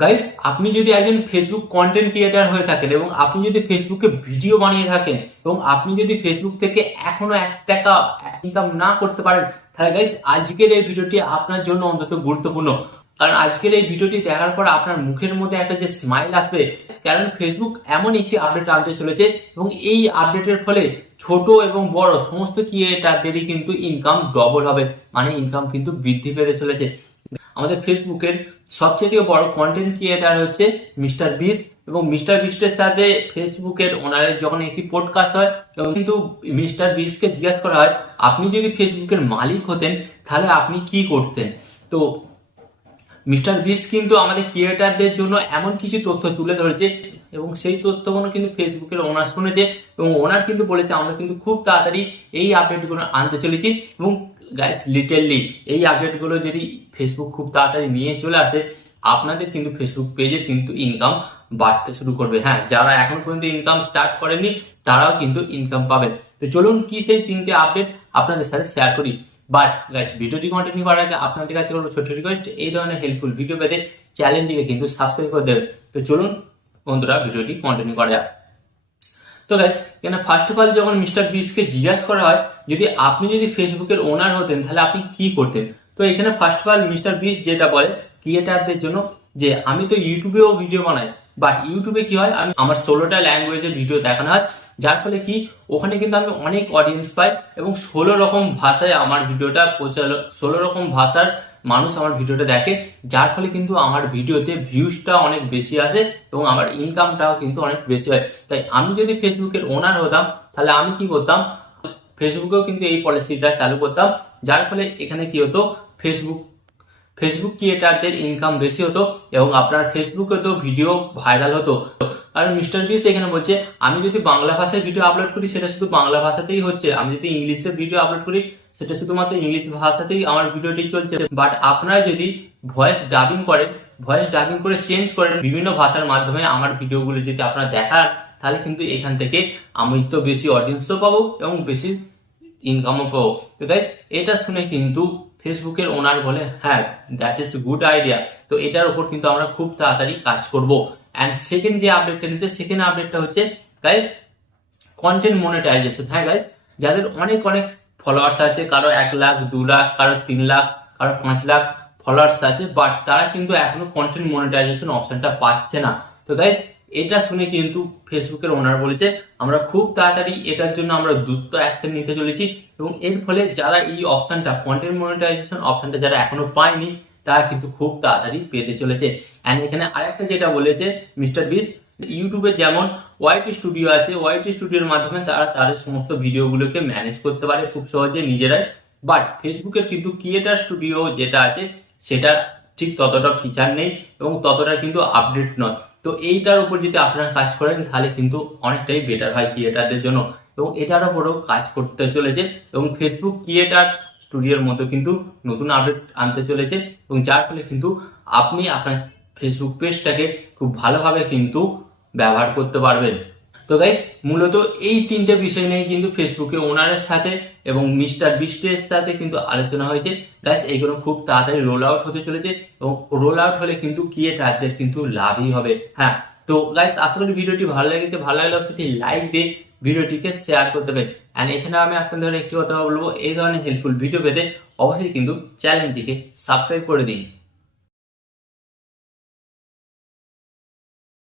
Guys, আপনি যদি একজন ফেসবুক কন্টেন্ট ক্রিয়েটার হয়ে থাকেন এবং আপনি যদি ফেসবুকে ভিডিও বানিয়ে থাকেন এবং আপনি যদি ফেসবুক থেকে এখনো 1 টাকা ইনকাম না করতে পারেন, তাহলে গাইস আজকের এই ভিডিওটি আপনার জন্য অন্তত গুরুত্বপূর্ণ। কারণ আজকের এই ভিডিওটি দেখার পর আপনার মুখের মধ্যে একটা যে স্মাইল আসবে, কারণ ফেসবুক এমন একটি আপডেট আনতে চলেছে এবং এই আপডেটের ফলে ছোট এবং বড় সমস্ত ক্রিয়েটারদেরই কিন্তু ইনকাম ডবল হবে, মানে ইনকাম কিন্তু বৃদ্ধি পেতে চলেছে। আমাদের ফেসবুকের সবচেয়ে বড় কন্টেন্ট ক্রিয়েটার হচ্ছে মিস্টার বিস্ট, এবং মিস্টার বিস্টের সাথে ফেসবুকের ওনারের যখন একটি পডকাস্ট হয় এবং কিন্তু মিস্টার বিস্টকে জিজ্ঞাসা করা হয় আপনি যদি ফেসবুকের মালিক হতেন তাহলে আপনি কি করতেন। তো মিস্টার বিস্ট কিন্তু আমাদের ক্রিয়েটারদের জন্য এমন কিছু তথ্য তুলে ধরেছে এবং সেই তথ্যগুলো কিন্তু ফেসবুকের ওনার শুনেছে এবং ওনার কিন্তু বলেছে আমরা কিন্তু খুব তাড়াতাড়ি এই আপডেটগুলো আনতে চলেছি। এবং গাইস, লিটারলি এই আপডেটগুলো যদি ফেসবুক খুব তাড়াতাড়ি নিয়ে চলে আসে, আপনাদের কিন্তু ফেসবুক পেজের কিন্তু ইনকাম বাড়তে শুরু করবে। হ্যাঁ, যারা এখন পর্যন্ত ইনকাম স্টার্ট করেনি তারাও কিন্তু ইনকাম পাবেন। তো চলুন কি সেই 3টে আপডেট আপনাদের সাথে শেয়ার করি। বাট গাইস, ভিডিওটি কন্টিনিউ করার আগে আপনাদের কাছে করবো ছোট্ট রিকোয়েস্ট, এই ধরনের হেল্পফুল ভিডিও পেতে চ্যানেলটিকে কিন্তু সাবস্ক্রাইব করে দেবেন। তো চলুন বন্ধুরা, ভিডিওটি কন্টিনিউ করা যাক। তো গাইস, কেন ফার্স্ট অফ অল যখন মিস্টার বিস্টকে জিজ্ঞাসা করা হয় যদি আপনি যদি ফেসবুকের ওনার হতেন তাহলে আপনি কি করতেন, তো এখানে first of all mister beast যেটা বলে ক্রিয়েটারদের জন্য যে আমি তো ইউটিউবেও ভিডিও বানাই, বাট ইউটিউবে কি হয় আমি আমার 16টা ল্যাঙ্গুয়েজের ভিডিও দেখানো হয়, যার ফলে কি ওখানে কিন্তু আমি অনেক অডিয়েন্স পাই এবং 16 রকম ভাষায় আমার ভিডিওটা 16 রকম ভাষার মানুষ আমার ভিডিওটা দেখে, যার ফলে কিন্তু আমার ভিডিওতে ভিউজটা অনেক বেশি আসে এবং আমার ইনকামটাও কিন্তু অনেক বেশি হয়। তাই আমি যদি ফেসবুকের ওনার হতাম তাহলে আমি কি করতাম, ফেসবুকেও কিন্তু এই পলিসিটা চালু করতাম, যার ফলে এখানে কি হতো ফেসবুক ক্রিয়েটারদের ইনকাম বেশি হতো এবং আপনার ফেসবুকে তো ভিডিও ভাইরাল হতো। কারণ মিস্টার বিস্ট এখানে বলছে আমি যদি বাংলা ভাষায় ভিডিও আপলোড করি সেটা শুধু বাংলা ভাষাতেই হচ্ছে, আমি যদি ইংলিশে ভিডিও আপলোড করি সেটা শুধুমাত্র ইংলিশ ভাষাতেই আমার ভিডিওটি চলছে। বাট আপনারা যদি ভয়েস ডাবিং করেন, ভয়েস ডাবিং করে চেঞ্জ করেন বিভিন্ন ভাষার মাধ্যমে আমার ভিডিওগুলো যদি আপনারা দেখান, তাহলে কিন্তু এখান থেকে আমি তো বেশি অডিয়েন্সও পাবো এবং বেশি ইনকামও পাবো। তো গাইস, এটা শুনে কিন্তু ফেসবুকের ওনার বলে হ্যাঁ, দ্যাট ইজ গুড আইডিয়া। তো এটার উপর কিন্তু আমরা খুব তাড়াতাড়ি কাজ করব। অ্যান্ড সেকেন্ড যে আপডেটটা নিচ্ছে, সেকেন্ড আপডেটটা হচ্ছে গাইস কন্টেন্ট মনিটাইজেশন। হ্যাঁ গাইস, যাদের অনেক অনেক ফলোয়ার্স আছে, কারো 1 লাখ, 2 লাখ, কারো 3 লাখ, কারো 5 লাখ ফলোয়ার্স আছে, বাট তারা কিন্তু এখনো কন্টেন্ট মনিটাইজেশন অপশনটা পাচ্ছে না। তো গাইস, এটা শুনে কিন্তু ফেসবুকের ওনার বলেছে আমরা খুব তাড়াতাড়ি এটার জন্য আমরা দ্রুত অ্যাকশন নিতে চলেছি এবং এর ফলে যারা এই অপশনটা কন্টেন্ট মনিটাইজেশন অপশনটা যারা এখনো পায়নি তারা কিন্তু খুব তাড়াতাড়ি পেতে চলেছে। অ্যান্ড এখানে আরেকটা যেটা বলেছে মিস্টার বিস্ট, ইউটিউবে যেমন ওয়াইটি স্টুডিও আছে, ওয়াইটি স্টুডিওর মাধ্যমে তারা তাদের সমস্ত ভিডিওগুলোকে ম্যানেজ করতে পারে খুব সহজে নিজেরাই, বাট ফেসবুকের কিন্তু ক্রিয়েটার স্টুডিও যেটা আছে সেটা ঠিক ততটা ফিচার নেই এবং ততটা কিন্তু আপডেট নয়। তো এইটার উপর যদি আপনারা কাজ করেন তাহলে কিন্তু অনেকটাই বেটার হয় ক্রিয়েটারদের জন্য এবং এটার উপরও কাজ করতে চলেছে এবং ফেসবুক ক্রিয়েটার স্টুডিওর মতো কিন্তু নতুন আপডেট আনতে চলেছে এবং যার ফলে কিন্তু আপনি আপনার ফেসবুক পেজটাকে খুব ভালোভাবে কিন্তু ব্যবহার করতে পারবেন। তো গাইস, মূলত এই 3টে বিষয় নিয়ে কিন্তু ফেসবুকে ওনারের সাথে এবং মিস্টার বিস্টের সাথে কিন্তু আলোচনা হয়েছে। গাইস, এইগুলো খুব তাড়াতাড়ি রোল আউট হতে চলেছে এবং রোল আউট হলে কিন্তু ক্রিয়েটারদের কিন্তু লাভই হবে। হ্যাঁ, তো গাইস, আশা করি ভিডিওটি ভালো লেগেছে, ভালো লাগলে সেটি লাইক দিয়ে ভিডিওটিকে শেয়ার করতে হবে। অ্যান্ড এখানে আমি আপনাদের একটি কথা বলবো, এই ধরনের হেল্পফুল ভিডিও পেতে অবশ্যই কিন্তু চ্যানেলটিকে সাবস্ক্রাইব করে দিন।